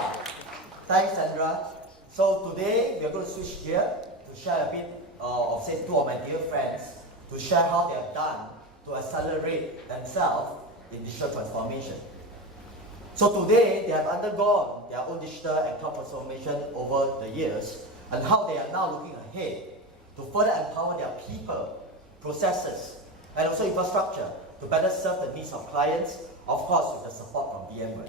Hi. Thanks, Sandra. So today we are going to switch gear to share a bit of, say, two of my dear friends to share how they have done to accelerate themselves in digital transformation. So today they have undergone their own digital and cloud transformation over the years, and how they are now looking ahead to further empower their people, processes, and also infrastructure to better serve the needs of clients, of course with the support from VMware.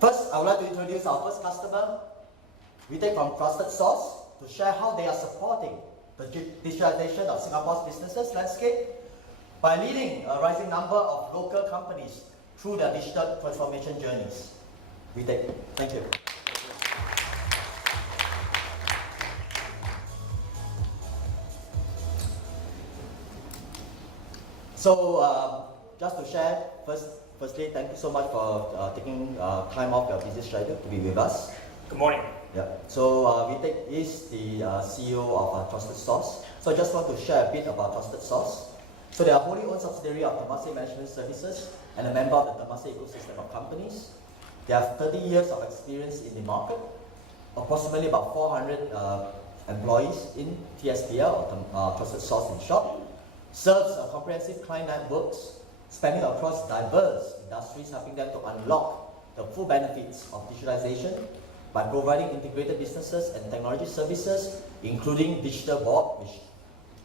First, I would like to introduce our first customer. We take from Trusted Source to share how they are supporting the digitalization of Singapore's businesses landscape by leading a rising number of local companies through their digital transformation journeys. Thank you. So, just to share, firstly, thank you so much for taking time off your busy schedule to be with us. Good morning. Yeah. So, Vitek is the CEO of Trusted Source. So, I just want to share a bit about Trusted Source. So, they are wholly owned subsidiary of Temasek Management Services and a member of the Temasek ecosystem of companies. They have 30 years of experience in the market, approximately about 400 employees in TSPL, or Trusted Source in short. Serves a comprehensive client networks spanning across diverse industries, helping them to unlock the full benefits of digitalization by providing integrated businesses and technology services, including digital board, which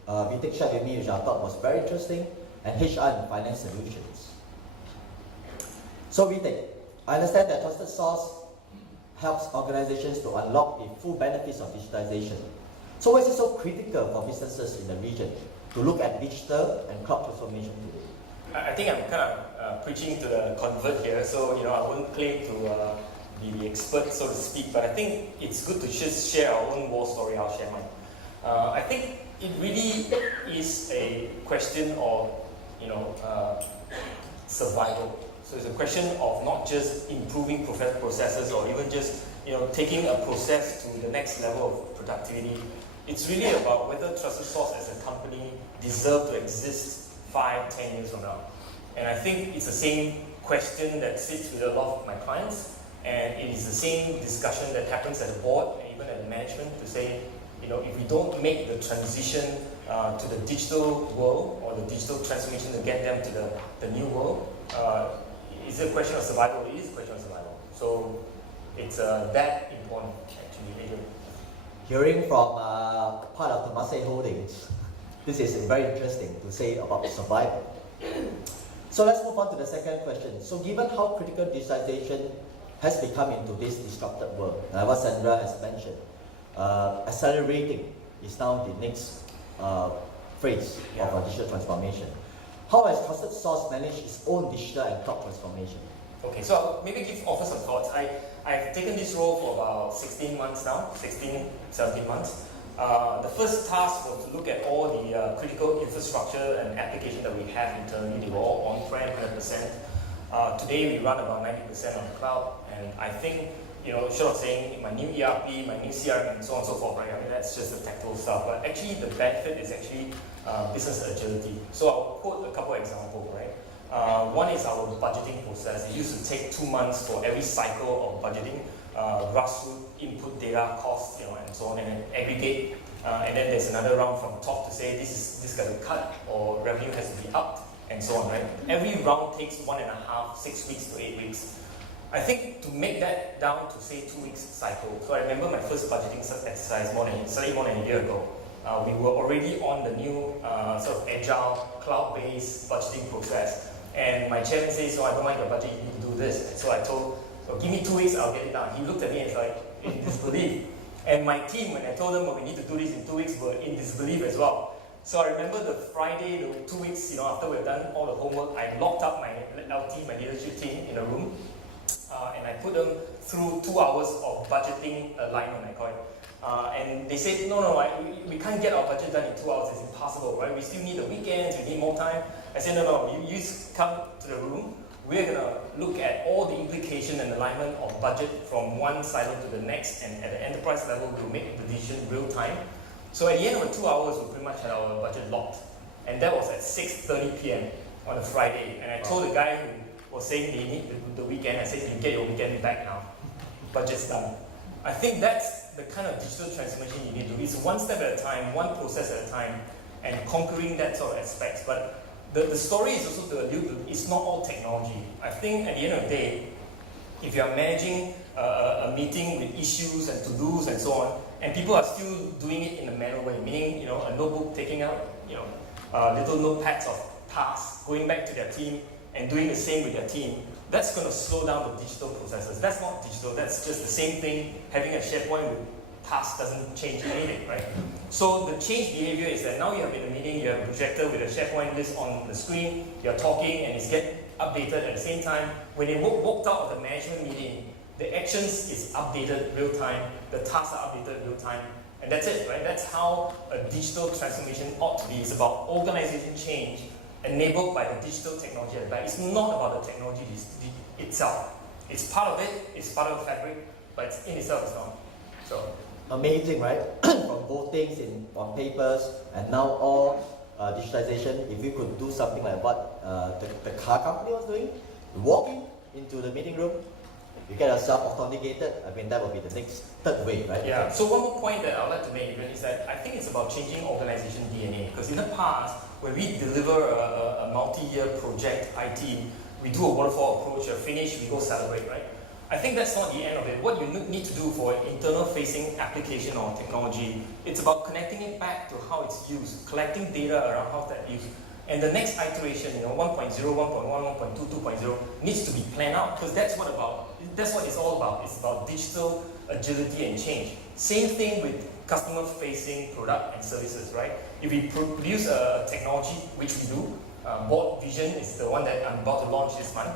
Vitek shared with me, which I thought was very interesting, and HR and finance solutions. So Vitek, I understand that Trusted Source helps organizations to unlock the full benefits of digitalization. So why is it so critical for businesses in the region to look at digital and cloud transformation today? I think I'm kind of preaching to the convert here, so I won't claim to be the expert, so to speak, but I think it's good to just share our own war story. I'll share mine. I think it really is a question of survival. So it's a question of not just improving processes or even just taking a process to the next level of productivity. It's really about whether Trusted Source as a company deserve to exist 5-10 years from now. And I think it's the same question that sits with a lot of my clients, and it is the same discussion that happens at the board and even at the management to say, if we don't make the transition to the digital world or the digital transformation to get them to the new world, is it a question of survival? It is a question of survival. So it's that important, actually, Adrian. Hearing from part of Temasek Holdings, this is very interesting to say about survival. So let's move on to the second question. So given how critical digitalization has become into this disrupted world, what Sandra has mentioned, accelerating is now the next phase of digital transformation. How has Trusted Source managed its own digital and cloud transformation? Okay, so I'll maybe offer some thoughts. I've taken this role for about 16 months now, 16, 17 months. The first task was to look at all the critical infrastructure and application that we have internally. They were all on-prem 100%. Today we run about 90% on the cloud, and I think, short of saying my new ERP, my new CRM, and so on and so forth, right? I mean, that's just the tactical stuff, but actually the benefit is actually business agility. So I'll quote a couple of examples, right? One is our budgeting process. It used to take 2 months for every cycle of budgeting, grassroots input data costs, and so on, and then aggregate. And then there's another round from top to say this got to cut or revenue has to be upped, and so on, right? Every round takes 1.5, 6 weeks to 8 weeks. I think to make that down to say 2 weeks cycle. So I remember my first budgeting exercise slightly more than a year ago. We were already on the new sort of agile cloud-based budgeting process. And my chairman says, I don't like your budget, you need to do this. And so I told, give me 2 weeks, I'll get it done. He looked at me and was like, in disbelief. And my team, when I told them, we need to do this in 2 weeks, were in disbelief as well. So I remember the Friday, the 2 weeks, after we've done all the homework, I locked up my LT, my leadership team, in a room. And I put them through 2 hours of budgeting alignment, I call it. And they said, no, we can't get our budget done in 2 hours, it's impossible, right? We still need the weekends, we need more time. I said, no, you come to the room, we're gonna look at all the implication and alignment of budget from one silo to the next, and at the enterprise level, we'll make the decision real time. So at the end of the 2 hours, we pretty much had our budget locked. And that was at 6:30 p.m. on a Friday. And I told the guy who was saying they need the weekend. I said, you get your weekend back now. Budget's done. I think that's the kind of digital transformation you need to do. It's one step at a time, one process at a time, and conquering that sort of aspects. But the story is also to allude to, it's not all technology. I think at the end of the day, if you are managing a meeting with issues and to-dos and so on, and people are still doing it in a manual way, meaning a notebook taking out little notepads of tasks, going back to their team and doing the same with their team, that's going to slow down the digital processes. That's not digital, that's just the same thing. Having a SharePoint with tasks doesn't change anything, right? So the change behavior is that now you have in a meeting, you have a projector with a SharePoint list on the screen, you're talking and it's getting updated at the same time. When they walked out of the management meeting, the actions is updated real time, the tasks are updated real time, and that's it, right? That's how a digital transformation ought to be. It's about organization change enabled by the digital technology at the back. It's not about the technology itself. It's part of it, it's part of the fabric, but it's in itself it's not. So amazing, right? From voting on papers and now all digitization. If you could do something like what the car company was doing, walking into the meeting room, you get yourself authenticated. I mean, that will be the next third way, right? Yeah. So one more point that I would like to make is that I think it's about changing organization DNA. Because in the past, when we deliver a multi-year project IT, we do a waterfall approach, finish, we go celebrate, right? I think that's not the end of it. What you need to do for an internal-facing application or technology, it's about connecting it back to how it's used, collecting data around how that's used. And the next iteration, 1.0, 1.1, 1.2, 2.0 needs to be planned out, because that's what it's all about. It's about digital agility and change. Same thing with customer-facing product and services, right? If we produce a technology, which we do, Board Vision is the one that I'm about to launch this month.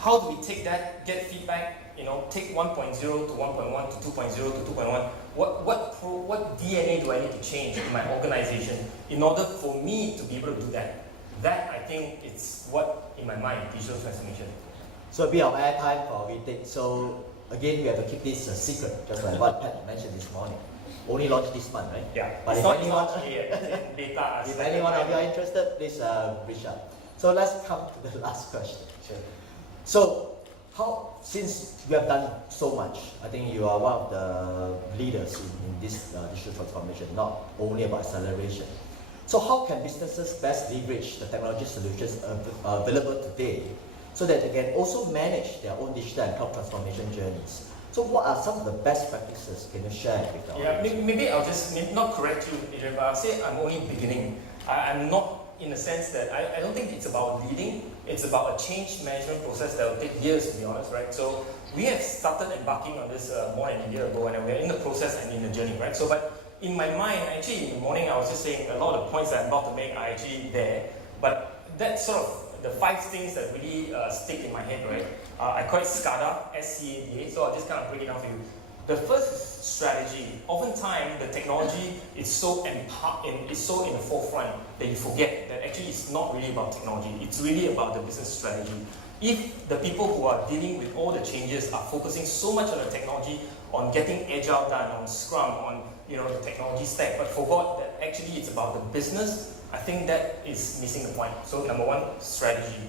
How do we take that, get feedback, take 1.0 to 1.1 to 2.0 to 2.1? What DNA do I need to change in my organization in order for me to be able to do that? That, I think, it's what, in my mind, digital transformation. So a bit of airtime for VTech. So again, we have to keep this a secret, just like what Pat mentioned this morning. Only launched this month, right? Yeah. But if anyone of you are interested, please reach out. So let's come to the last question. Sure. So, since you have done so much, I think you are one of the leaders in this digital transformation, not only about acceleration. So how can businesses best leverage the technology solutions available today so that they can also manage their own digital and cloud transformation journeys? So what are some of the best practices can you share with our audience? Maybe I'll just not correct you, Adrian, but I'll say I'm only beginning. I'm not in the sense that I don't think it's about leading, it's about a change management process that will take years, to be honest, right? So we have started embarking on this more than a year ago, and we're in the process and in the journey, right? So, but in my mind, actually in the morning, I was just saying a lot of the points that I'm about to make are actually there, but that's sort of the 5 things that really stick in my head, right? I call it SCADA, S-C-A-D-A, so I'll just kind of break it down for you. The first strategy, oftentimes the technology is so in the forefront that you forget that actually it's not really about technology, it's really about the business strategy. If the people who are dealing with all the changes are focusing so much on the technology, on getting agile done, on Scrum, on the technology stack, but forgot that actually it's about the business, I think that is missing the point. So number 1, strategy.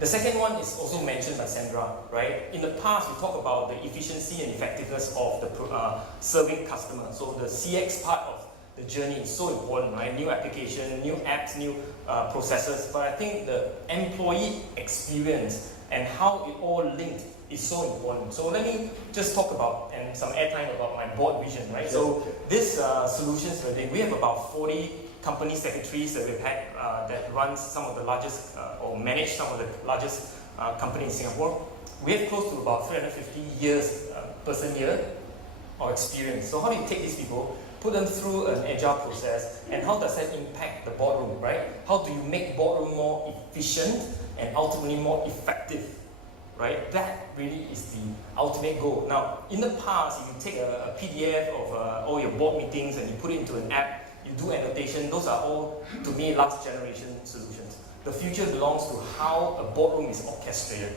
The second one is also mentioned by Sandra, right? In the past, we talk about the efficiency and effectiveness of the serving customers. So the CX part of the journey is so important, right? New application, new apps, new processes. But I think the employee experience and how it all linked is so important. So let me just talk about, and some airtime about my board vision, right? So this solutions, we have about 40 company secretaries that we've had that runs some of the largest or manage some of the largest companies in Singapore. We have close to about 350 years person year of experience. So how do you take these people, put them through an agile process, and how does that impact the boardroom, right? How do you make boardroom more efficient and ultimately more effective, right? That really is the ultimate goal. Now, in the past, if you take a PDF of all your board meetings and you put it into an app, you do annotation, those are all, to me, last generation solutions. The future belongs to how a boardroom is orchestrated.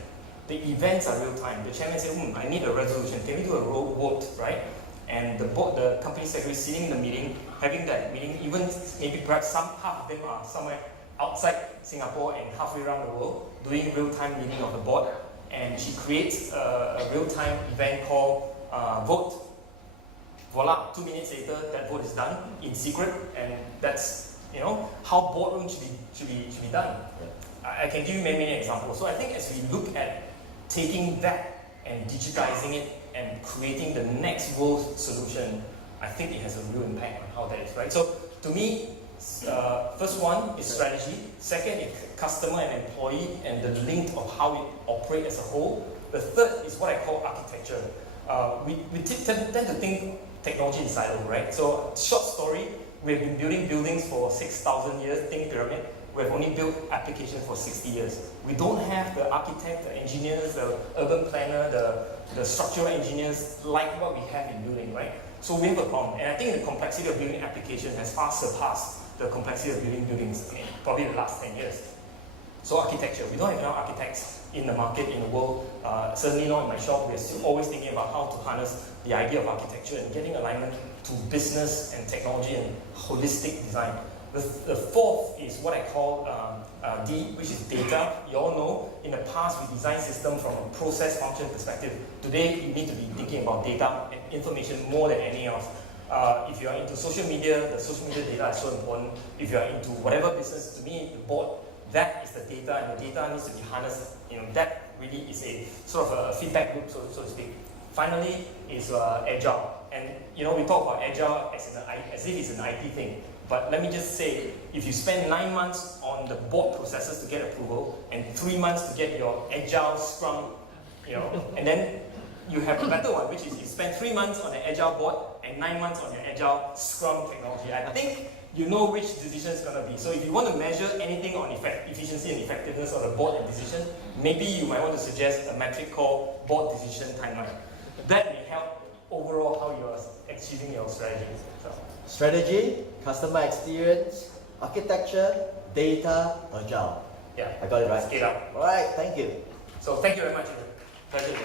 The events are real time. The chairman says, I need a resolution. Can we do a vote, right? And the company secretary sitting in the meeting, having that meeting, even maybe perhaps half of them are somewhere outside Singapore and halfway around the world doing real-time meeting of the board, and she creates a real-time event called Vote. Voila, 2 minutes later, that vote is done in secret, and that's how boardroom should be done. Yeah. I can give you many examples. So I think as we look at taking that and digitizing it and creating the next world solution, I think it has a real impact on how that is, right? So to me, first one is strategy. Second is customer and employee and the link of how we operate as a whole. The third is what I call architecture. We tend to think technology is silo, right? So short story, we've been building buildings for 6,000 years, think pyramid. We've only built applications for 60 years. We don't have the architect, the engineers, the urban planner, the structural engineers like what we have in building, right? So we have a problem. And I think the complexity of building applications has far surpassed the complexity of building buildings in probably the last 10 years. So architecture, we don't have enough architects in the market, in the world. Certainly not in my shop. We're still always thinking about how to harness the idea of architecture and getting alignment to business and technology and holistic design. The fourth is what I call D, which is data. You all know, in the past we designed systems from a process function perspective. Today, you need to be thinking about data and information more than anything else. If you are into social media, the social media data is so important. If you are into whatever business, to me, the board, that is the data, and the data needs to be harnessed. That really is a sort of a feedback loop, so to speak. Finally, is agile. And we talk about agile as if it's an IT thing. But let me just say, if you spend 9 months on the board processes to get approval and 3 months to get your agile scrum, and then you have a better one, which is you spend 3 months on the agile board and 9 months on your agile scrum technology. I think you know which decision is going to be. So if you want to measure anything on efficiency and effectiveness of the board and decision, maybe you might want to suggest a metric called board decision timeline. That may help overall how you are achieving your strategy. So. Strategy, customer experience, architecture, data, agile. Yeah. I got it right? Scale up. Alright, thank you. So thank you very much. Pleasure.